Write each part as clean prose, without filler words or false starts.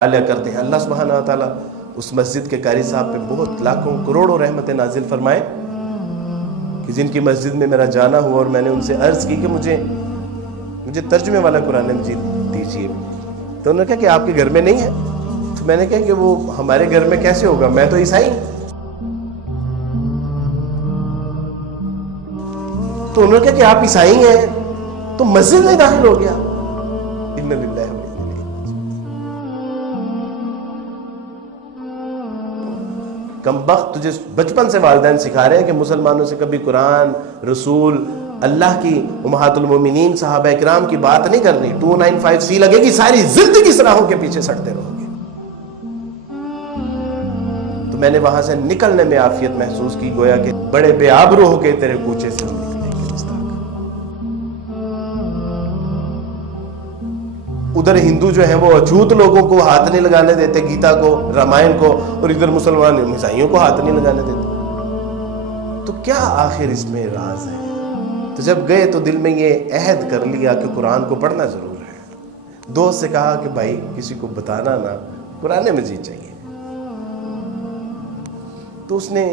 عالیہ کرتے ہیں۔ اللہ سبحانہ و تعالیٰ اس مسجد کے قاری صاحب پہ بہت لاکھوں کروڑوں رحمتیں نازل فرمائے کہ جن کی مسجد میں میرا جانا ہوا اور میں نے ان سے عرض کی کہ مجھے ترجمے والا قرآن مجید دیجیے، تو انہوں نے کہا کہ آپ کے گھر میں نہیں ہے؟ تو میں نے کہا کہ وہ ہمارے گھر میں کیسے ہوگا، میں تو عیسائی ہوں۔ تو انہوں نے کہا کہ آپ عیسائی ہیں تو مسجد میں داخل ہو گیا۔ اِنَّ لِلَّهِ وَإِنَّا کم بخت، تجھے بچپن سے والدین سکھا رہے ہیں کہ مسلمانوں سے کبھی قرآن، رسول، اللہ کی امہات المومنین صحابہ اکرام کی بات نہیں کرنی۔ 295C لگے گی، ساری زندگی سراہوں کے پیچھے سڑتے رہو گے۔ تو میں نے وہاں سے نکلنے میں عافیت محسوس کی، گویا کہ بڑے بے آبرو ہو کے تیرے کوچے سے نکلیں گے مستاق۔ ادھر ہندو جو ہیں وہ اچھوت لوگوں کو ہاتھ نہیں لگانے دیتے، گیتا کو، رامائن کو، اور ادھر مسلمان عیسائیوں کو ہاتھ نہیں لگانے دیتے۔ تو کیا آخر اس میں راز ہے؟ تو جب گئے تو دل میں یہ عہد کر لیا کہ قرآن کو پڑھنا ضرور ہے۔ دوست سے کہا کہ بھائی کسی کو بتانا نہ، قرآن مجید چاہیے۔ تو اس نے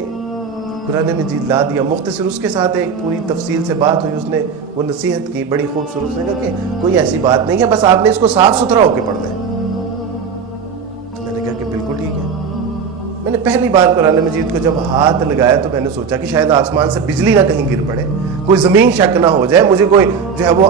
قرآن مجید لا دیا، مختصر اس کے ساتھ ایک پوری تفصیل سے بات ہوئی، اس نے وہ نصیحت کی بڑی خوبصورت، اس نے کہا کہ کوئی ایسی بات نہیں ہے، بس آپ نے اس کو صاف ستھرا ہو کے پڑھنا ہے۔ تو میں نے کہا کہ بالکل ٹھیک ہے۔ میں نے پہلی بار قرآن مجید کو جب ہاتھ لگایا تو میں نے سوچا کہ شاید آسمان سے بجلی نہ کہیں گر پڑے، کوئی زمین شک نہ ہو جائے، مجھے کوئی جو ہے وہ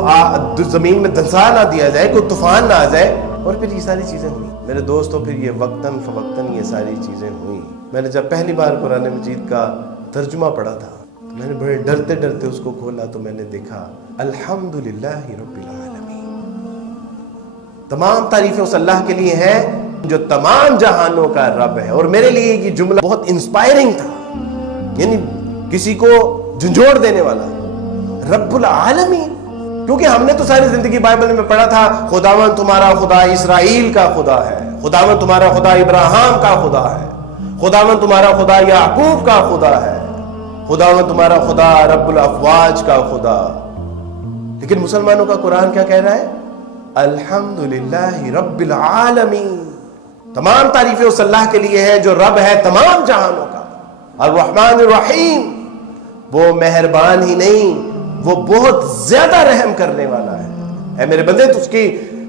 زمین میں دھنسا نہ دیا جائے، کوئی طوفان نہ آ جائے۔ اور پھر یہ ساری چیزیں ہوئیں میرے دوستوں، پھر یہ وقتاً فوقتاً یہ ساری چیزیں ہوئیں۔ میں نے جب پہلی بار قرآن مجید کا ترجمہ پڑھا تھا تو میں نے بڑے ڈرتے ڈرتے اس کو کھولا تو میں نے دیکھا الحمدللہ رب العالمین، تمام تعریفیں اس اللہ کے لیے ہیں جو تمام جہانوں کا رب ہے۔ اور میرے لیے یہ جملہ بہت انسپائرنگ تھا، یعنی کسی کو جھنجھوڑ دینے والا، رب العالمین۔ کیونکہ ہم نے تو ساری زندگی بائبل میں پڑھا تھا خداوند تمہارا خدا اسرائیل کا خدا ہے، خداوند تمہارا خدا ابراہیم کا خدا ہے، خداوند تمہارا خدا یعقوب کا خدا ہے، خداوند تمہارا خدا رب الافواج کا خدا۔ لیکن مسلمانوں کا قرآن کیا کہہ رہا ہے؟ الحمدللہ رب العالمین، تمام تعریفیں اس اللہ کے لیے ہیں جو رب ہے تمام جہانوں کا، الرحمن الرحیم، وہ مہربان ہی نہیں، وہ بہت زیادہ رحم کرنے والا ہے۔ اے میرے بندے،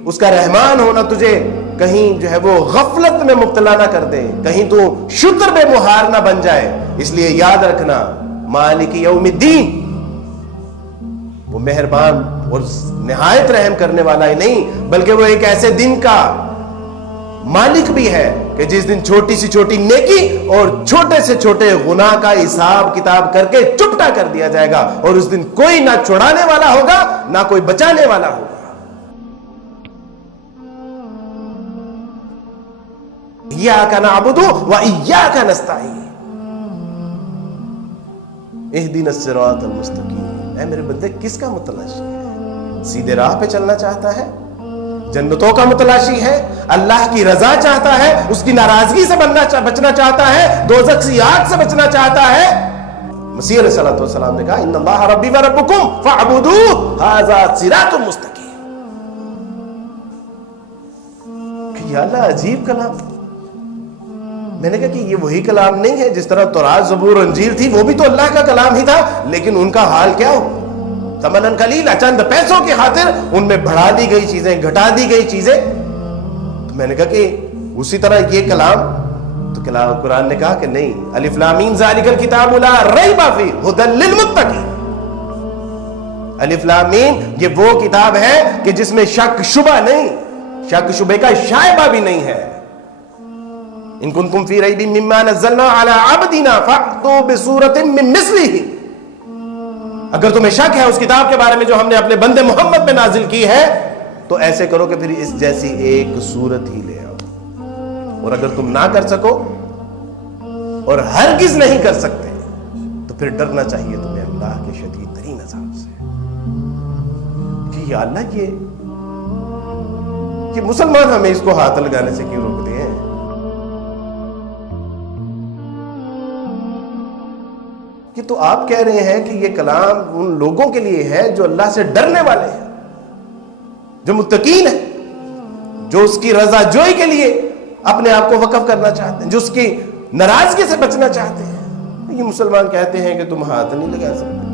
اس کا رحمان ہونا تجھے کہیں جو ہے وہ غفلت میں مبتلا نہ کر دے، کہیں تو شتر بے مہار نہ بن جائے۔ اس لیے یاد رکھنا مالک یوم الدین، وہ مہربان اور نہایت رحم کرنے والا ہی نہیں بلکہ وہ ایک ایسے دن کا مالک بھی ہے کہ جس دن چھوٹی سی چھوٹی نیکی اور چھوٹے سے چھوٹے گناہ کا حساب کتاب کر کے چپٹا کر دیا جائے گا، اور اس دن کوئی نہ چھڑانے والا ہوگا نہ کوئی بچانے والا ہوگا۔ ایاک نعبد و ایاک نستعین، اہدنا الصراط المستقیم۔ اے میرے بندے، کس کا متلاشی ہے؟ سیدھے راہ پہ چلنا چاہتا ہے، جنتوں کا متلاشی ہے، اللہ کی رضا چاہتا ہے، اس کی ناراضگی سے بچنا چاہتا ہے، دوزخ کی آگ سے بچنا چاہتا ہے۔ مسیح علیہ الصلوۃ والسلام نے کہا ان اللہ ربی و ربکم فاعبدوہ ھذا صراط مستقیم۔ کہ یا اللہ، عجیب کلام۔ میں نے کہا کہ یہ وہی کلام نہیں ہے جس طرح تورات، زبور، انجیل تھی، وہ بھی تو اللہ کا کلام ہی تھا، لیکن ان کا حال کیا ہو؟ ثمناً قلیلا، چند پیسوں کی خاطر ان میں بڑھا دی گئی چیزیں، گھٹا دی گئی چیزیں۔ تو میں نے کہا کہ اسی طرح یہ کلام، تو قرآن نے کہا کہ نہیں، الف لام میم ذالک الکتاب لا ریب فیہ ھدی للمتقین۔ الف لام میم یہ وہ کتاب ہے کہ جس میں شک شبہ نہیں، شک شبے کا شائبہ بھی نہیں ہے۔ ان کنتم فی ریب مما نزلنا علی عبدنا فأتوا بسورۃ من مثلہ، اگر تمہیں شک ہے اس کتاب کے بارے میں جو ہم نے اپنے بندے محمد پہ نازل کی ہے تو ایسے کرو کہ پھر اس جیسی ایک صورت ہی لے آؤ۔ اور اگر تم نہ کر سکو اور ہرگز نہیں کر سکتے تو پھر ڈرنا چاہیے تمہیں اللہ کے شدید ترین عذاب سے۔ کہ یا اللہ، یہ مسلمان ہمیں اس کو ہاتھ لگانے سے کیوں روکتے ہیں؟ کہ تو آپ کہہ رہے ہیں کہ یہ کلام ان لوگوں کے لیے ہے جو اللہ سے ڈرنے والے ہیں، جو متقین ہیں، جو اس کی رضا جوئی کے لیے اپنے آپ کو وقف کرنا چاہتے ہیں، جو اس کی ناراضگی سے بچنا چاہتے ہیں، یہ مسلمان کہتے ہیں کہ تم ہاتھ نہیں لگا سکتے،